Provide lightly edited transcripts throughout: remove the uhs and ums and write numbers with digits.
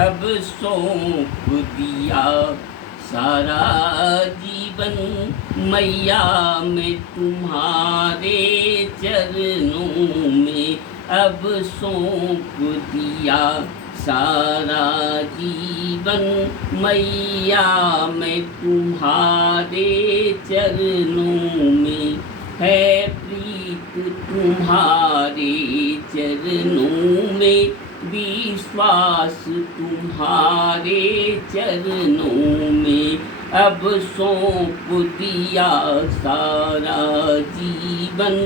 अब सौंप दिया सारा जीवन मैया मैं तुम्हारे चरणों में। अब सौंप दिया सारा जीवन मैया मैं तुम्हारे चरणों में। है प्रीत तुम्हारे चरणों में, विश्वास तुम्हारे चरणों में। अब सौंप दिया सारा जीवन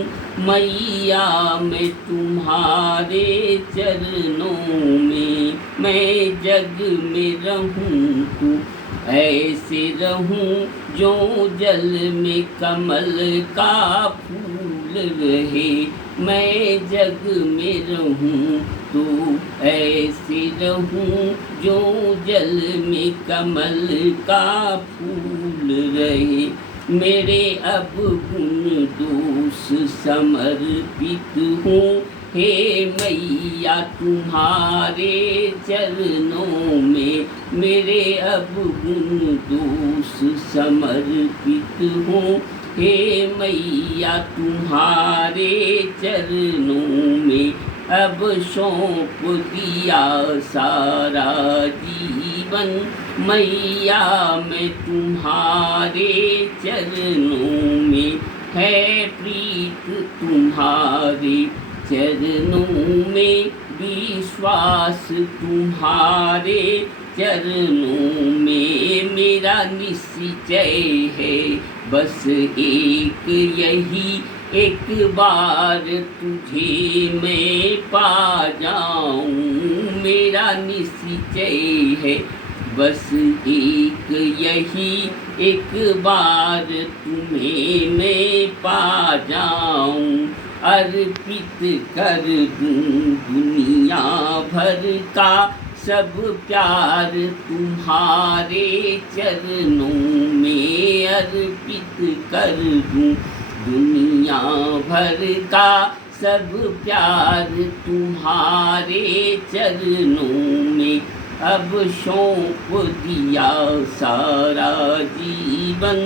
मैया मैं तुम्हारे चरणों में। मैं जग में रहूं तो ऐसे रहूं जो जल में कमल का फूल रहे। मैं जग में रहूं तो ऐसे रहूं जो जल में कमल का फूल रहे। मेरे अब गुण दोष समर्पित हूँ हे मैया तुम्हारे चरणों में। मेरे अब गुण दोष समर्पित हूँ हे मैया तुम्हारे चरणों में। अब सौंप दिया सारा जीवन मैया मैं तुम्हारे चरणों में। है प्रीत तुम्हारे चरणों में, विश्वास तुम्हारे चरणों में। मेरा निश्चय है बस एक यही, एक बार तुझे मैं पा जाऊं। मेरा निश्चय है बस एक यही, एक बार तुम्हें मैं पा जाऊं। अर्पित कर दूं दुनिया भर का सब प्यार तुम्हारे चरणों में। अर्पित कर दूं दुनिया भर का सब प्यार तुम्हारे चरणों में। अब सौंप दिया सारा जीवन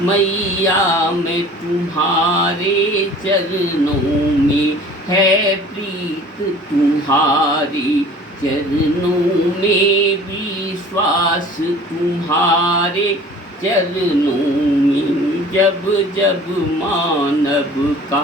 मैया मैं तुम्हारे चरणों में। है प्रीत तुम्हारे चरणों में, विश्वास तुम्हारे चरणों में। जब जब मानव का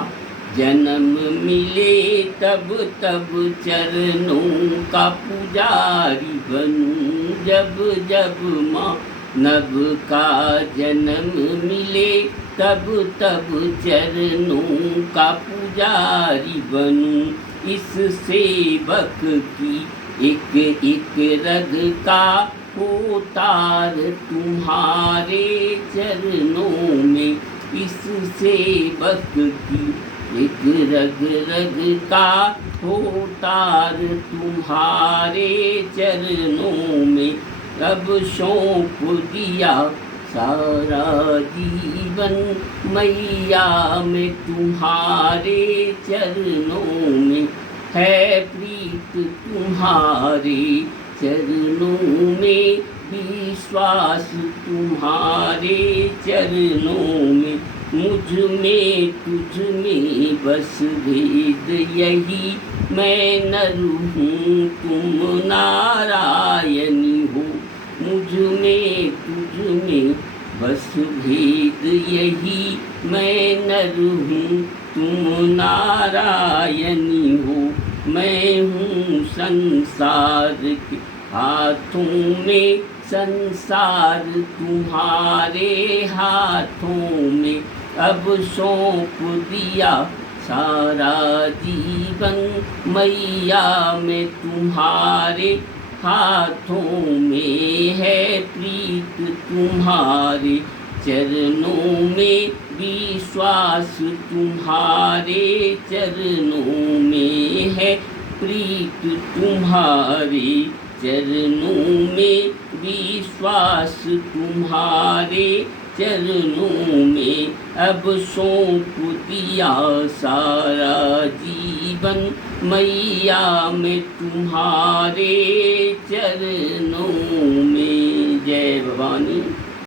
जन्म मिले तब तब चरणों का पुजारी बनूं। जब जब मानव का जन्म मिले तब तब चरणों का पुजारी बनूं। इस सेवक की एक एक रग का हो तार तुम्हारे चरणों में। इस सेवक की एक रग रग का हो तार तुम्हारे चरणों में। अब सौंप दिया सारा जीवन मैया मैं तुम्हारे चरणों में। है प्रीत तुम्हारे चरणों में, विश्वास तुम्हारे चरणों में। मुझ में तुझ में बस भेद यही, मैं नर हूँ तुम नारायणी हो। मुझ में तुझ में बस भेद यही, मैं नर हूँ तुम नारायणी हो। मैं हूँ संसार के हाथों में, संसार तुम्हारे हाथों में। अब सौंप दिया सारा जीवन मैया मैं तुम्हारे हाथों में। है प्रीत तुम्हारे चरणों में, विश्वास तुम्हारे चरणों में। है प्रीत तुम्हारे चरणों में, विश्वास तुम्हारे चरणों में। अब सौंप दिया सारा जीवन मैया मैं तुम्हारे चरणों में। जय भवानी।